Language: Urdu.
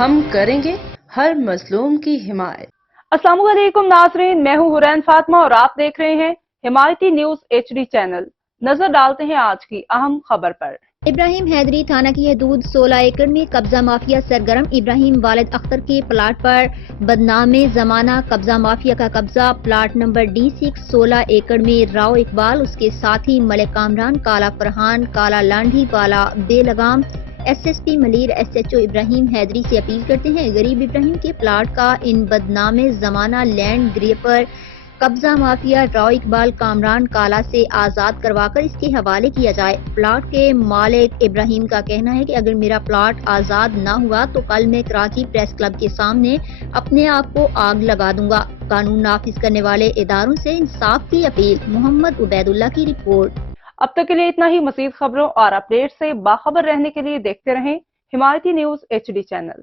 ہم کریں گے ہر مظلوم کی حمایت۔ السلام علیکم ناظرین، میں ہوں حورین فاطمہ اور آپ دیکھ رہے ہیں حمایتی نیوز HD چینل۔ نظر ڈالتے ہیں آج کی اہم خبر پر۔ ابراہیم حیدری تھانہ کی حدود 16 ایکڑ میں قبضہ مافیا سرگرم۔ ابراہیم والد اختر کے پلاٹ پر بدنام زمانہ قبضہ مافیا کا قبضہ۔ پلاٹ نمبر D6 16 ایکڑ میں راؤ اقبال، اس کے ساتھی ملک کامران، کالا فرحان، کالا لانڈھی والا بے لگام SSP ملیر SHO ابراہیم حیدری سے اپیل کرتے ہیں غریب ابراہیم کے پلاٹ کا ان بدنام زمانہ لینڈ گریپر قبضہ مافیا راؤ اقبال کامران کالا سے آزاد کروا کر اس کے حوالے کیا جائے۔ پلاٹ کے مالک ابراہیم کا کہنا ہے کہ اگر میرا پلاٹ آزاد نہ ہوا تو کل میں کراچی پریس کلب کے سامنے اپنے آپ کو آگ لگا دوں گا۔ قانون نافذ کرنے والے اداروں سے انصاف کی اپیل۔ محمد عبید اللہ کی رپورٹ۔ اب تک کے لیے اتنا ہی۔ مزید خبروں اور اپڈیٹ سے باخبر رہنے کے لیے دیکھتے رہیں حمایتی نیوز HD چینل۔